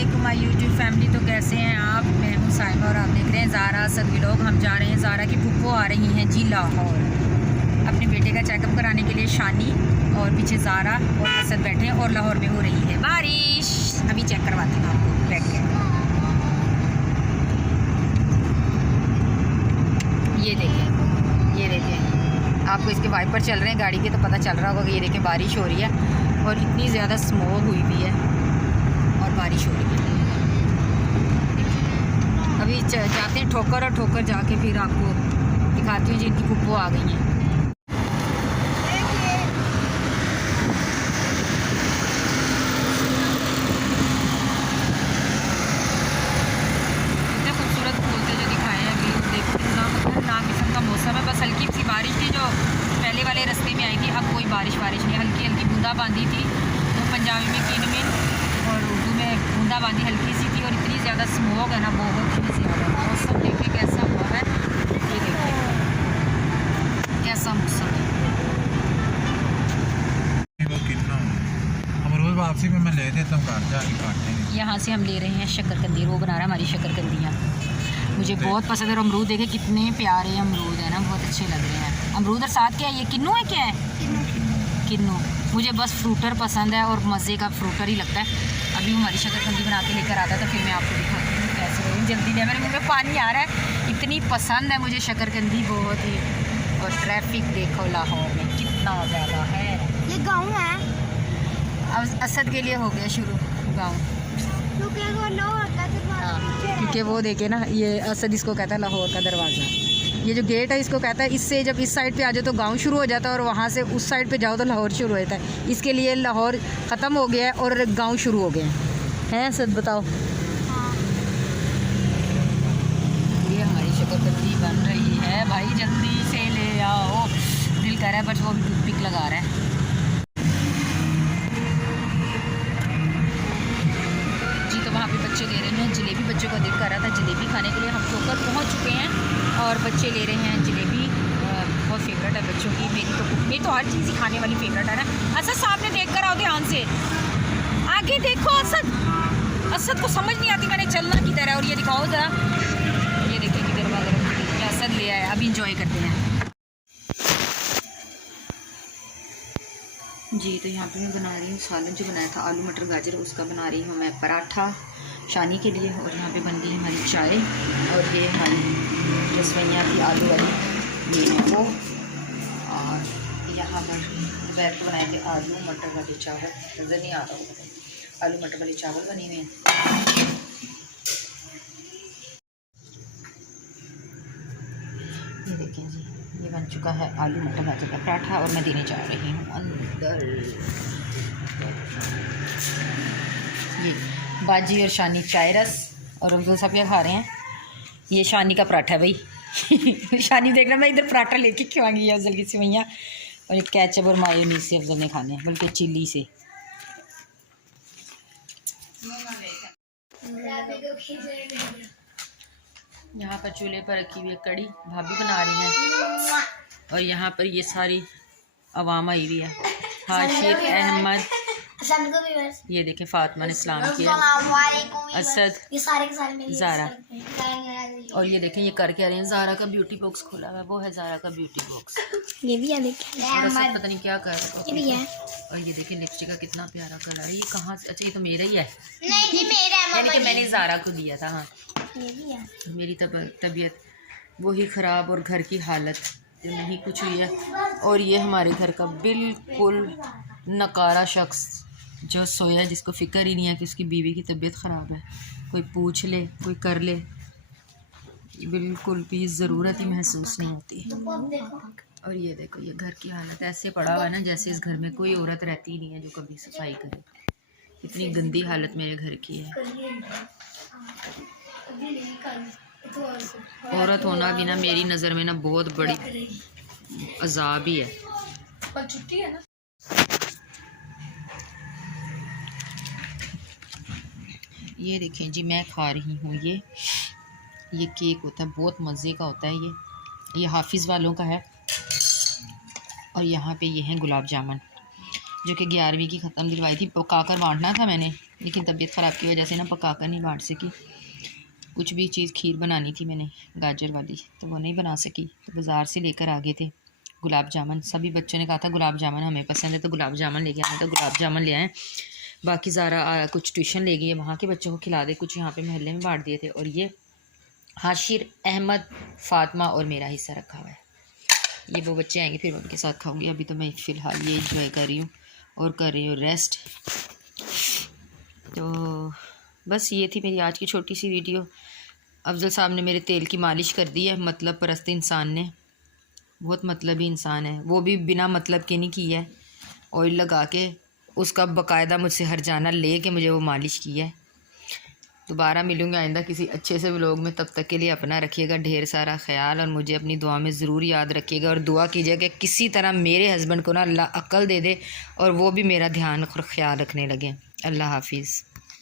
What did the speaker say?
अस्सलामुअलैकुम my YouTube family. तो कैसे हैं आप? मैं हूं साइमा और आप देख रहे हैं ज़ारा असद व्लॉग। हम जा रहे हैं, ज़ारा की फुप्पो आ रही हैं जी लाहौर अपने बेटे का चेकअप कराने के लिए। शानी और पीछे ज़ारा और असद बैठे हैं और लाहौर में हो रही है बारिश। अभी चेक करवाती हूँ आपको बैठ के। ये देखें आपको इसके वाइपर चल रहे हैं गाड़ी के, तो पता चल रहा होगा कि ये देखें बारिश हो रही है और इतनी ज़्यादा स्मोक हुई भी है और बारिश हो रही है। अभी जाते हैं ठोकर और ठोकर जाके फिर आपको दिखाती हूँ जिनकी फुप्पो आ गई हैं। इतने खूबसूरत फूल थे जो दिखाए हैं अभी। देखो कितना खतरनाक किस्म का मौसम है। बस हल्की सी बारिश थी जो पहले वाले रास्ते में आई थी, अब कोई बारिश नहीं। हल्की हल्की बूंदाबांदी थी, तो पंजाबी में किनमिन और उर्दू में बूंदाबांदी हल्की सी थी। और इतनी ज़्यादा स्मोक है ना, बहुत ही ज़्यादा। मौसम देखिए कैसा हुआ है, ये देखिए कैसा मौसम है। वापसी में मैं ले देता हूँ घर जाके काटने। यहाँ से हम ले रहे हैं शक्करकंदी, वो बना रहा है हमारी शक्करकंदियाँ। मुझे बहुत पसंद है। और अमरूद देखे कितने प्यारे अमरूद है ना, बहुत अच्छे लग रहे हैं अमरूद। और साथ क्या है, ये किन्नू है, क्या है किन्नू। मुझे बस फ्रूटर पसंद है और मज़े का फ्रूटर ही लगता है। अभी हमारी शक्करकंदी बना के लेकर आता था, फिर मैं आपको दिखाती हूँ कैसे रही। जल्दी ले, मेरे मुँह में पानी आ रहा है, इतनी पसंद है मुझे शक्करकंदी बहुत ही। और ट्रैफिक देखो लाहौर में कितना ज़्यादा है। ये गाँव है, अब असद के लिए हो गया शुरू गाँव। हाँ, क्योंकि वो देखे ना, ये असद इसको कहता है लाहौर का दरवाज़ा। ये जो गेट है इसको कहता है, इससे जब इस साइड पे आ जाओ तो गांव शुरू हो जाता है और वहाँ से उस साइड पे जाओ तो लाहौर शुरू होता है। इसके लिए लाहौर ख़त्म हो गया है और गांव शुरू हो गए हैं असद, बताओ। हाँ। ये हमारी शक्करकंदी बन रही है भाई, जल्दी से ले आओ। दिल कर रहा है बट वो भी टूथपिक लगा रहा है। वहाँ पे बच्चे ले रहे हैं जलेबी। बच्चों का दिल कर रहा था जलेबी खाने के लिए। हम ठोकर पहुँच चुके हैं और बच्चे ले रहे हैं जलेबी। बहुत फेवरेट है बच्चों की। मेरी तो हर चीज़ ही खाने वाली फेवरेट है ना। असद सामने देख कर आओ ध्यान से, आगे देखो। असद को समझ नहीं आती मैंने चलना की तरह। और ये दिखाओ ज़रा, ये देखिए कि दरवाज़ा असद ले आया। अभी इंजॉय करते हैं जी। तो यहाँ पे मैं बना रही हूँ सालन जो बनाया था आलू मटर गाजर, उसका बना रही हूँ मैं पराठा शानी के लिए। और यहाँ पे बन गई हमारी चाय। और ये हमारी रसवैयाँ थी आलू वाली, ये है वो। और यहाँ पर दोपहर को बनाए थे आलू मटर वाले चावल। नज़र नहीं आ रहा होगा, आलू मटर वाले चावल बने हुए हैं। ये देखें जी, ये बन चुका है आलू मटर गाजर का पराठा। और मैं देने जा रही हूँ अंदर। ये बाजी और शानी चाय रस, और हम सब क्या खा रहे हैं। ये शानी का पराठा है भाई। शानी देख रहा, मैं इधर पराठा लेके खिलाऊंगी अफजल की सेवैयाँ। और ये केचप और मायोनीज से अफजल ने खाने हैं, बल्कि चिल्ली से। यहाँ पर चूल्हे पर रखी हुई है कड़ी, भाभी बना रही हैं। और यहाँ पर ये सारी अवाम आई हुई है। हाशिद अहमद, ये देखें फातिमा ने सलाम किया, असद, ज़ारा। और ये देखें ये करके आ रहे हैं। ज़ारा का ब्यूटी बॉक्स खुला हुआ है, वो है ज़ारा का ब्यूटी बॉक्स। ये भी है, देखिए पता नहीं क्या कर रहा है। ये भी है। और ये देखें लिपस्टिक का कितना प्यारा कलर है। ये कहाँ से? अच्छा ये तो मेरा ही है। नहीं जी मेरा है, यानी कि मैंने ज़ारा को दिया था। हाँ ये भी है। मेरी तबीयत वही ख़राब और घर की हालत जो नहीं कुछ हुई है। और ये हमारे घर का बिल्कुल नकारा शख्स जो सोया, जिसको फ़िक्र ही नहीं है कि उसकी बीवी की तबीयत ख़राब है। कोई पूछ ले, कोई कर ले, बिल्कुल भी ज़रूरत ही महसूस नहीं होती। और ये देखो ये घर की हालत ऐसे पड़ा हुआ है ना जैसे इस घर में कोई औरत रहती ही नहीं है जो कभी सफाई करे। इतनी गंदी हालत मेरे घर की है। औरत होना भी ना मेरी नज़र में ना बहुत बड़ी अजाब ही है। ये देखें जी मैं खा रही हूँ ये केक होता है, बहुत मज़े का होता है ये हाफिज़ वालों का है। और यहाँ पे ये हैं गुलाब जामुन जो कि 11वीं की ख़त्म दिलवाई थी, पका कर बांटना था मैंने, लेकिन तबीयत ख़राब की वजह से ना पका कर नहीं बांट सकी। कुछ भी चीज़ खीर बनानी थी मैंने गाजर वाली, तो वो नहीं बना सकी, तो बाज़ार से लेकर आ गए थे गुलाब जामुन। सभी बच्चों ने कहा था गुलाब जामुन हमें पसंद है, तो गुलाब जामुन ले गया, तो गुलाब जामुन ले आए। बाकी ज़ारा कुछ ट्यूशन ले गई है, वहाँ के बच्चों को खिला दे, कुछ यहाँ पे मोहल्ले में बांट दिए थे। और ये हाशिर, अहमद, फ़ातिमा और मेरा हिस्सा रखा हुआ है। ये वो बच्चे आएंगे फिर मैं उनके साथ खाऊंगी। अभी तो मैं फ़िलहाल ये इंजॉय कर रही हूँ और कर रही हूँ रेस्ट। तो बस ये थी मेरी आज की छोटी सी वीडियो। अफजल साहब ने मेरे तेल की मालिश कर दी है, मतलब परस्त इंसान ने, बहुत मतलबी इंसान है वो, भी बिना मतलब के नहीं की है, ऑयल लगा के उसका बाकायदा मुझसे हर जाना ले के मुझे वो मालिश की है। दोबारा मिलूँगी आइंदा किसी अच्छे से व्लॉग में, तब तक के लिए अपना रखिएगा ढेर सारा ख्याल और मुझे अपनी दुआ में ज़रूर याद रखिएगा। और दुआ कीजिएगा कि किसी तरह मेरे हस्बैंड को ना अल्लाह अक्ल दे दे और वो भी मेरा ध्यान और ख्याल रखने लगे। अल्लाह हाफिज़।